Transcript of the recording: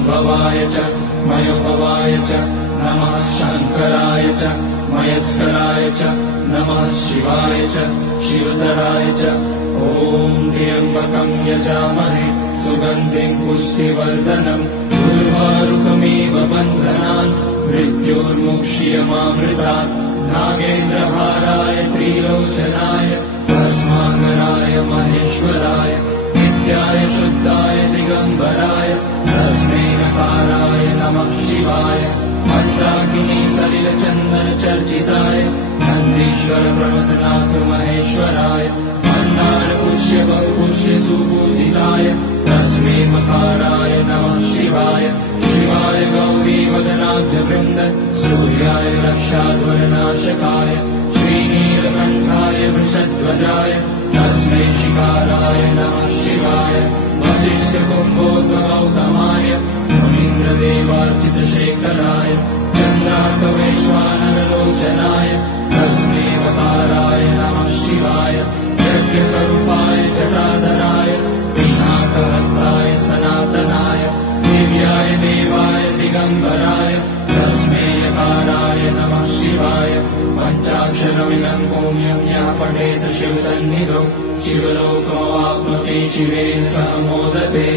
शम्भवाय च मयोभवाय च नमः शङ्कराय च मयस्कराय च नमः शिवाय च शिवतराय च ॐ त्र्यम्बकं यजामहे सुगन्धिं पुष्टिवर्धनम् उर्वारुकमिव बन्धनान् मृत्योर्मुक्ष्यमामृतात् नागेन्द्रहाराय त्रिलोचनाय भस्माकराय महेश्वराय नित्याय शुद्धाय दिगम्बराय तस्मै नकाराय नमः शिवाय मन्दाकिनी सलिलचन्दनचर्चिताय नन्दीश्वर प्रमथनाथ महेश्वराय मन्दारपुष्य बहुपुष्य सुपूजिताय तस्मै मकाराय नमः शिवाय शिवाय गौरीवदनाब्जवृन्द सूर्याय रक्षाध्वरनाशकाय श्रीनीलकण्ठाय वृषध्वजाय तस्मै शिकाराय नमः शिवाय वसिष्ठकुम्भोद्भवगौतमाय मुनीन्द्रदेवार्चितशेखराय चन्द्रार्कवैश्वानरलोचनाय तस्मै वकाराय नमः शिवाय यज्ञस्वरूपाय जटाधराय पिनाकहस्ताय सनातनाय दिव्याय देवाय दिगम्बराय तस्मै यकाराय नमः शिवाय पञ्चाक्षरमिदं पुण्यं यः पठेत शिवसन्निधौ शिवलोकमवाप्नोति शिवेन सह मोदते।